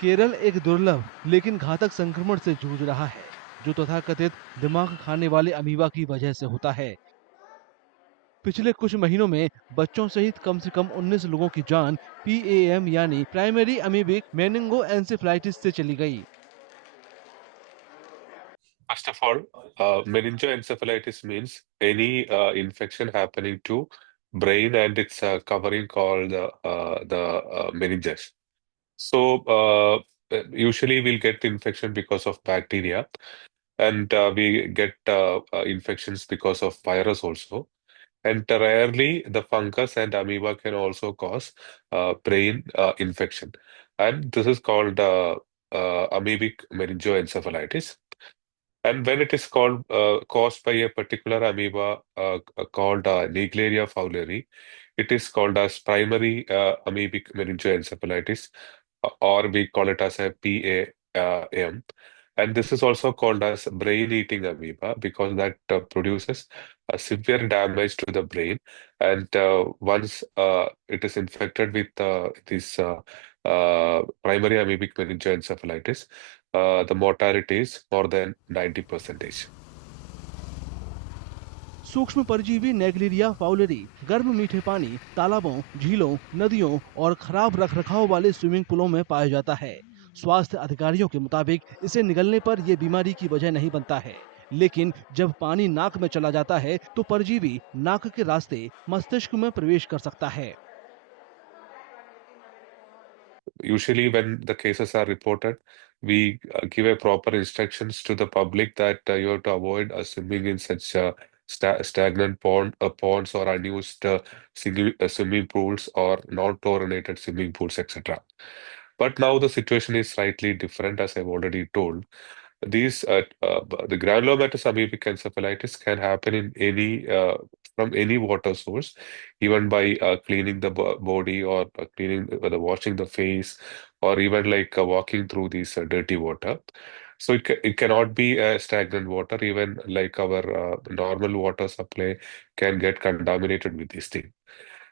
केरल एक दुर्लभ लेकिन घातक संक्रमण से जूझ रहा है, जो तथाकथित दिमाग खाने वाले अमीबा की वजह से होता है। पिछले कुछ महीनों में बच्चों सहित कम से कम 19 लोगों की जान पीएएम यानी प्राइमरी अमीबिक मेनिंगोएन्सेफलाइटिस से चली गई। First of all, meningoencephalitis means any infection happening to brain and its covering called the meninges. So usually we'll get infection because of bacteria, and we get infections because of virus also. And rarely the fungus and amoeba can also cause brain infection, and this is called amoebic meningoencephalitis. And when it is caused by a particular amoeba called Naegleria fowleri, it is called as primary amoebic meningoencephalitis, or we call it as a PAM. And this is also called as brain-eating amoeba because that produces severe damage to the brain. And once it is infected with this primary amoebic meningoencephalitis, the mortality is more than 90%. सूक्ष्म परजीवी नेग्लेरिया fowleri गर्म मीठे पानी, तालाबों, झीलों, नदियों और खराब रखरखाव वाले स्विमिंग पूलों में पाया जाता है। स्वास्थ्य अधिकारियों के मुताबिक इसे निगलने पर यह बीमारी की वजह नहीं बनता है, लेकिन जब पानी नाक में चला जाता है तो परजीवी नाक के रास्ते मस्तिष्क में प्रवेश कर सकता है। Usually, when the cases are reported, we give a proper instructions to the public that you have to avoid swimming in such stagnant ponds or unused swimming pools or non-chlorinated swimming pools, etc. But now the situation is slightly different, as I've already told. The granulomatous amoebic encephalitis can happen in any from any water source, even by cleaning the body or cleaning the washing the face, or even like walking through these dirty water. So it cannot be stagnant water. Even like our normal water supply can get contaminated with this thing.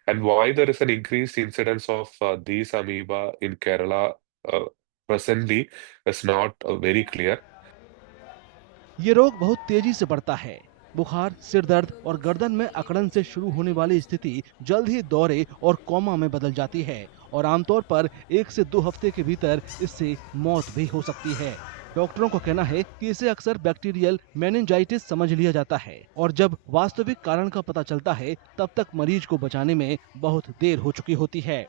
And why there is an increased incidence of these amoeba in Kerala uh, presently is not very clear. ये रोग बहुत तेजी से बढ़ता है। बुखार, सिर दर्द और गर्दन में अकड़न से शुरू होने वाली स्थिति जल्द ही दौरे और कोमा में बदल जाती है और आमतौर पर 1 से 2 हफ्ते के भीतर इससे मौत भी हो सकती है। डॉक्टरों का कहना है कि इसे अक्सर बैक्टीरियल मेनिंजाइटिस समझ लिया जाता है और जब वास्तविक कारण का पता चलता है तब तक मरीज को बचाने में बहुत देर हो चुकी होती है।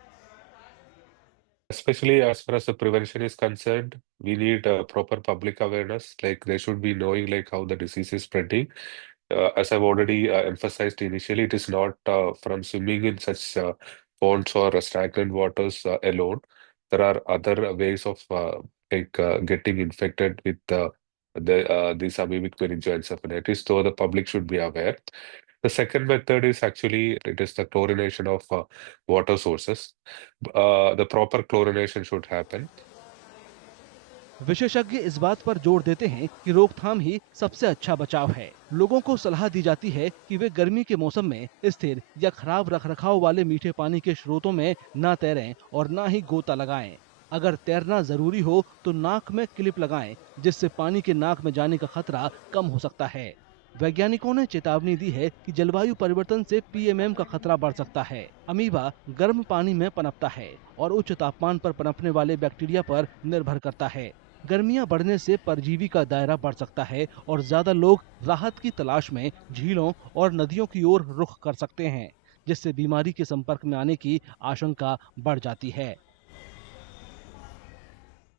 Especially as far as the prevention is concerned, we need proper public awareness. Like they should be knowing like how the disease is spreading. As I've already emphasized initially, it is not from swimming in such ponds or stagnant waters alone. There are other ways of getting infected with this amoebic meningoencephalitis, so the public should be aware. The second method is actually it is the chlorination of water sources. The proper chlorination should happen. विशेषज्ञ इस बात पर जोर देते हैं कि रोकथाम ही सबसे अच्छा बचाव है। लोगों को सलाह दी जाती है कि वे गर्मी के मौसम में स्थिर या खराब रखरखाव वाले मीठे पानी के स्रोतों में न तैरें और न ही गोता लगाएं। अगर तैरना जरूरी हो तो नाक में क्लिप लगाएं, जिससे पानी के नाक में जाने का खतरा कम हो सकता है। वैज्ञानिकों ने चेतावनी दी है कि जलवायु परिवर्तन से पीएमएम का खतरा बढ़ सकता है। अमीबा गर्म पानी में पनपता है और उच्च तापमान पर पनपने वाले बैक्टीरिया पर निर्भर करता है। गर्मियां बढ़ने से परजीवी का दायरा बढ़ सकता है और ज्यादा लोग राहत की तलाश में झीलों और नदियों की ओर रुख कर सकते हैं, जिससे बीमारी के संपर्क में आने की आशंका बढ़ जाती है।